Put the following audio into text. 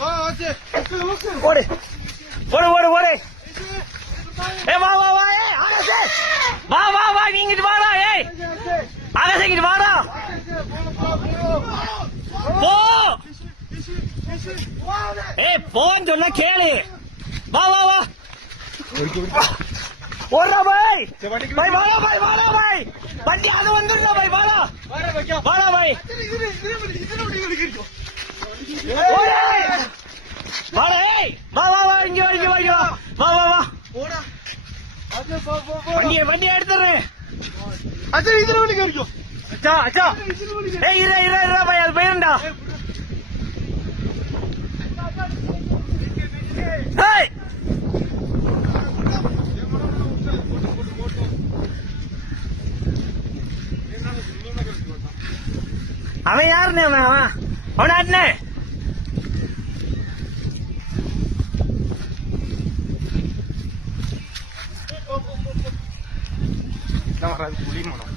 ஓடு ஓடு ஓடு ஓடு. ஏ வா வா வா. ஏ ஆகாசே வா வா வா. நீ இங்கிட்டு வாடா. ஏய் ஆகாசே இங்கிட்டு வாடா. போ. ஏய் போன்னு சொன்னா கேளு. வா வா வா. ஓடுறா பாய். பாய் வாடா பாய் வாடா பாய். வண்டி அது வந்துடுறா பாய் வாடா. வாடா பாய். வாடா. ஏய் வா வா வா. இங்க வா இங்க வா இங்க வா. வா வா வா. வண்டியை எடுத்துறேன். இதுல வண்டி கிடைக்கும். அச்சா அச்சா. ஏய் இரா இரா இரா பாய். அது போயிருண்டா. ஏய் அவன் யாருன்னு அவன் அவனாட்டுனே. புளி மனம்.